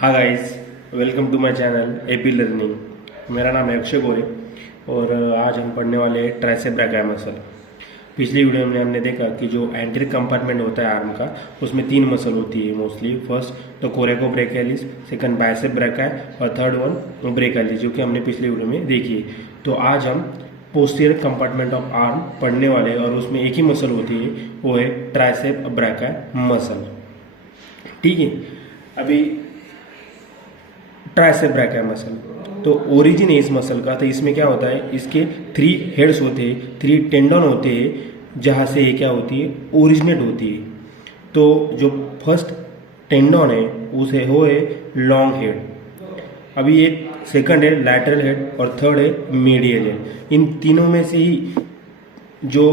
हाँ guys, welcome to my channel AP learning. मेरा नाम है अक्षय गोरे और आज हम पढ़ने वाले हैं ट्राइसेप ब्रैकिया मसल। पिछली वीडियो में हमने देखा कि जो एंटीरियर कंपार्टमेंट होता है आर्म का, उसमें तीन मसल होती है मोस्टली। फर्स्ट तो कोरेकोब्रेकियालिस, सेकंड बाइसेप ब्रैकिया और थर्ड वन ब्रेकियालिस, जो कि हमने पिछली वीडियो में देखी है। तो आज हम पोस्टीरियर कंपार्टमेंट ऑफ आर्म पढ़ने वाले हैं और उसमें एक ही मसल होती है, वो है ट्राइसेप ब्रैकिया मसल। ठीक है, अभी ट्राइसेप ब्रैकिया मसल तो ओरिजिन है इस मसल का। तो इसमें क्या होता है, इसके 3 हेड्स होते हैं, 3 टेंडन होते हैं, जहाँ से ये क्या होती है, ओरिजिनेट होती है। तो जो फर्स्ट टेंडन है उसे वो है लॉन्ग हेड, अभी ये सेकंड है लैटरल हेड और थर्ड है मीडियल हेड। इन तीनों में से ही जो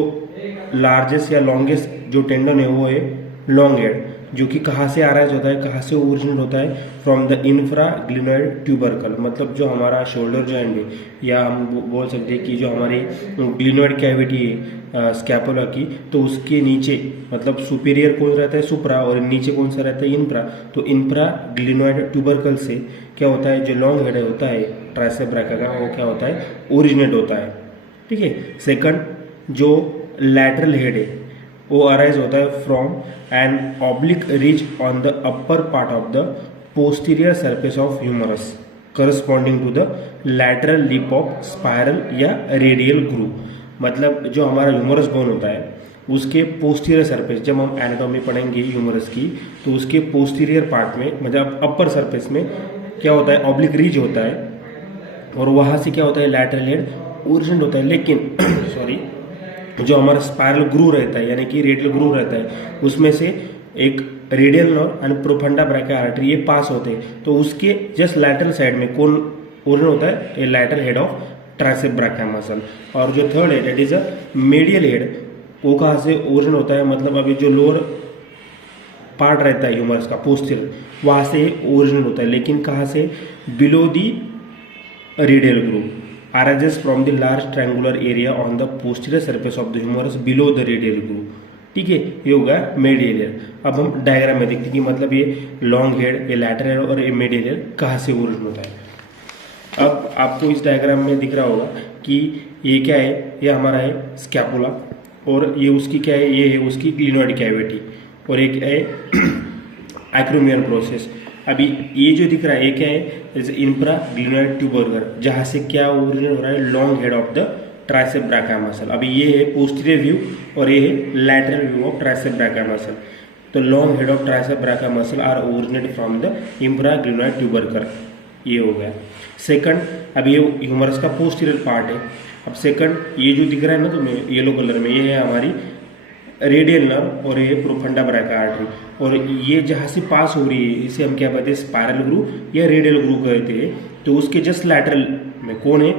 लार्जेस्ट या लॉन्गेस्ट जो टेंडन है वो है लॉन्ग हेड, जो कि कहाँ से आराइज होता है, कहाँ से ओरिजिनेट होता है, फ्रॉम द इंफ्राग्लिनोइड ट्यूबरकल। मतलब जो हमारा शोल्डर जॉइंट है, या हम बोल सकते हैं कि जो हमारी ग्लिनोइड कैविटी है स्कैपुला की, तो उसके नीचे मतलब सुपीरियर कौन रहता है, सुप्रा, और नीचे कौन सा रहता है, इंफ्रा। तो इंफ्राग्लिनोइड ट्यूबरकल से क्या होता है, जो लॉन्ग हेड होता है ट्राइसेप ब्रैकिया का, वो क्या होता है, ओरिजिनेट होता है। ठीक है। सेकंड जो लैटरल हेड है वो अराइज होता है from an oblique ridge on the upper part of the posterior surface of humerus corresponding to the lateral lip of spiral या रेडियल ग्रूव। मतलब जो हमारा ह्यूमरस बोन होता है उसके पोस्टीरियर सरफेस, जब हम एनाटॉमी पढ़ेंगे ह्यूमरस की, तो उसके पोस्टीरियर पार्ट में मतलब अपर सरफेस में क्या होता है, ऑब्लिक रिज होता है, और वहाँ से क्या होता है, लैटरल हेड ओरिजिनेट होता है। लेकिन सॉरी, जो हमारा स्पायरल ग्रूव रहता है यानी कि रेडियल ग्रूव रहता है, उसमें से एक radial nerve and profunda brachii artery ये पास होते हैं। तो उसके जस्ट लैटरल साइड में कौन ओरिजिनेट होता है, ये lateral head of tricep brachii muscle. और जो थर्ड है that is a medial head, वो कहाँ से ओरिजिनेट होता है, मतलब अभी जो लोअर पार्ट रहता है ह्यूमरस का पोस्टीरियर, वहाँ से ओरिजिनेट होता है। लेकिन कहाँ से, below the radial groove, arises from the large triangular area on the posterior surface of the humerus below the radial groove। ठीक है, ये होगा मीडियल हेड। अब हम डायग्राम में देखते हैं कि मतलब ये लॉन्ग हेड, ये लैटरल हेड और ये मीडियल हेड कहाँ से ओरिजिन होता है। अब आपको इस डायग्राम में दिख रहा होगा कि ये क्या है, ये हमारा है स्कैपुला, और ये उसकी क्या है, ये है उसकी ग्लिनोइड कैविटी, और एक है एक्रोमियल प्रोसेस। अभी ये जो दिख रहा है ये क्या है, इंफ्राग्लिनोइड ट्यूबरकल, जहाँ से क्या ओरिजिनेट हो रहा है, long head of the tricep brachii muscle. अभी ये है पोस्टीरियर व्यू और ये है lateral view of tricep brachii muscle. तो long head of tricep brachii muscle are originate from the infraglenoid tubercle, ये हो गया। सेकंड, अब ये ह्यूमरस का पोस्टीरियर पार्ट है। अब सेकंड ये जो दिख रहा है ना तुम्हें येलो कलर में, ये है हमारी रेडियल नर्व और ये प्रोफंडा ब्रैकिया आर्टरी, और ये जहाँ से पास हो रही है इसे हम क्या कहते हैं, स्पायरल ग्रूव या रेडियल ग्रूव कहते हैं। तो उसके जस्ट लैटरल में कौन है,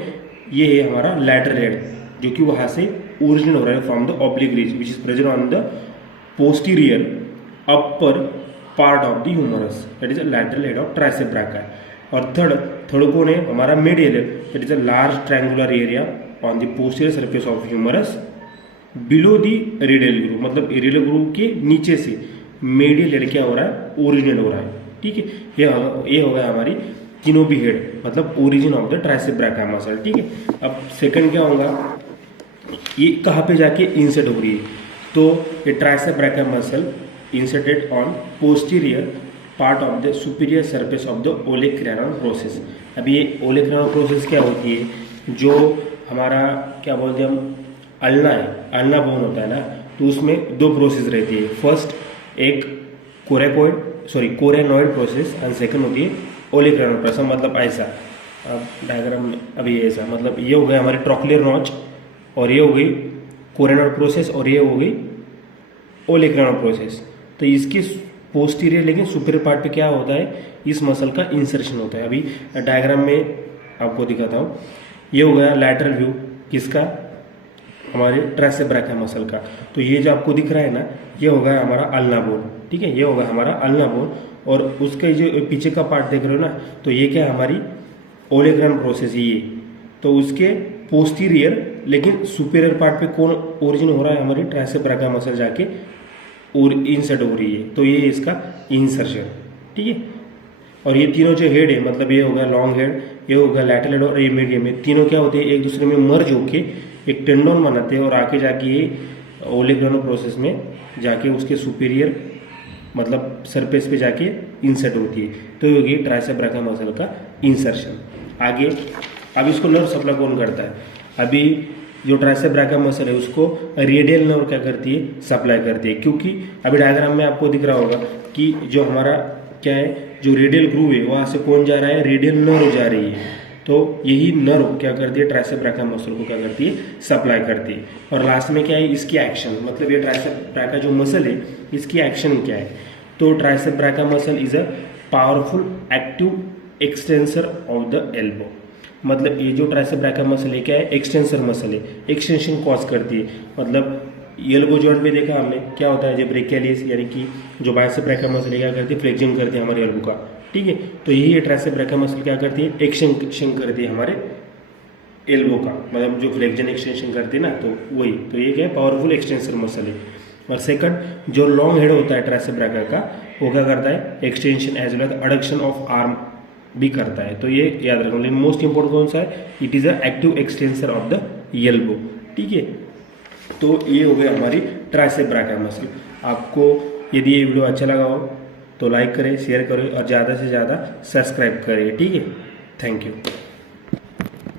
ये है हमारा लैटरल हेड, जो कि वहाँ से ओरिजिनेट हो रहा है from the oblique ridge which is present on the posterior upper part of the humerus, that is a lateral head of tricep brachii. और थर्ड कौन है, हमारा medial head, that is a large triangular area on the posterior surface of humerus below the radial groove. मतलब radial groove के नीचे से medial head क्या हो रहा है, ओरिजिनेट हो रहा है। ठीक है, ये हो गया हमारी तीनों भी हेड, मतलब origin of the tricep brachii muscle. ठीक है। अब सेकंड क्या होगा, ये कहाँ पे जाके इंसर्ट हो रही है, तो ये tricep brachii muscle inserted on posterior part of the superior surface of the olecranon process. अब ये ओलेक्रेनल प्रोसेस क्या होती है, जो हमारा क्या बोलते हैं हम, अल्ना है, अल्ना बोन होता है ना, तो उसमें 2 प्रोसेस रहती है। फर्स्ट एक कोरेनॉइड प्रोसेस एंड सेकंड होती है ओलेक्रेनल प्रोसेस। मतलब ऐसा, अब डायग्राम में अभी ऐसा, मतलब ये हो गया हमारी ट्रॉक्लियर नॉच, और ये हो गई कोरेनॉइड प्रोसेस, और ये हो गई ओलेक्रेनल प्रोसेस। तो इसकी पोस्टीरियर लेकिन सुपीरियर पार्ट पे क्या होता है, इस मसल का इंसर्शन होता है। अभी डायग्राम में आपको दिखाता हूँ। ये हो गया लैटरल व्यू किसका, हमारे ट्राइसेप ब्रैकिया मसल का। तो ये जो आपको दिख रहा है ना, ये होगा हमारा अल्ना बोन। ठीक है, ये होगा हमारा अल्ना बोन, और उसका जो पीछे का पार्ट देख रहे हो ना, तो ये क्या है, हमारी ओलेग्रान प्रोसेस है ये। तो उसके पोस्टीरियर लेकिन सुपीरियर पार्ट पे कौन ओरिजिन हो रहा है, हमारी ट्राइसेप ब्रैकिया मसल जाके और इंसर्ट हो रही है। तो ये इसका इंसर्शन। ठीक है। और ये तीनों जो हेड है, मतलब ये हो गया लॉन्ग हेड, ये हो गया लैटरल हेड और ये मीडियम हेड, तीनों क्या होते हैं एक दूसरे में मर्ज होके एक टेंडोन बनाते हैं और आके जाके ये ओलेग्रानो प्रोसेस में जाके उसके सुपीरियर मतलब सरफेस पे जाके इंसर्ट होती है। तो ये होगी ट्राइसेप ब्रैकियम मसल का इंसर्शन। आगे अब इसको नर्व सप्लाई कौन करता है? अभी जो ट्राइसेप ब्रैकियम मसल है उसको रेडियल नर्व क्या करती है? सप्लाई करती है। क्योंकि अभी डायग्राम में आपको दिख रहा होगा कि जो हमारा क्या है, जो रेडियल ग्रूव है वहां से कौन जा रहा है? रेडियल नर्व जा रही है। तो यही नर्व क्या करती है? ट्राइसेप ब्रैकियम मसल को क्या करती है? सप्लाई करती है। और लास्ट में क्या है? इसकी एक्शन, मतलब ये ट्राइसेप ब्रैकियम जो मसल है इसकी एक्शन क्या है? तो tricep brachium muscle is a powerful active extensor of the elbow. मतलब ये जो ट्राइसेप ब्रैकियम मसल है क्या है? एक्सटेंसर मसल है, एक्सटेंशन कॉज करती है। मतलब एल्बो जॉइंट में देखा हमने क्या होता है, जब ब्रेकियलिस यानी कि जो बाइसेप ब्रैकियम मसल है क्या करती है? फ्लेक्सिंग करती है हमारे एल्बो का, ठीक है। तो यही ट्राइसेप ब्रैकियम मसल क्या करती है? एक्सटेंशन करती है हमारे एल्बो का, मतलब जो फ्लेक्शन एक्सटेंशन करती है ना, तो वही। तो ये क्या है? पावरफुल एक्सटेंसर मसल है। और सेकंड जो लॉन्ग हेड होता है ट्राइसेप ब्रैकियम का, वो क्या करता है? Extension as well as adduction of arm भी करता है। तो ये याद रखना। लेकिन मोस्ट इंपोर्टेंट कौन सा है? It is a active extensor of the elbow, ठीक है। तो ये हो गया हमारी ट्राइसेप ब्रैकियम मसल। आपको यदि ये वीडियो अच्छा लगा हो तो लाइक करें, शेयर करें और ज़्यादा से ज़्यादा सब्सक्राइब करें, ठीक है। Thank you.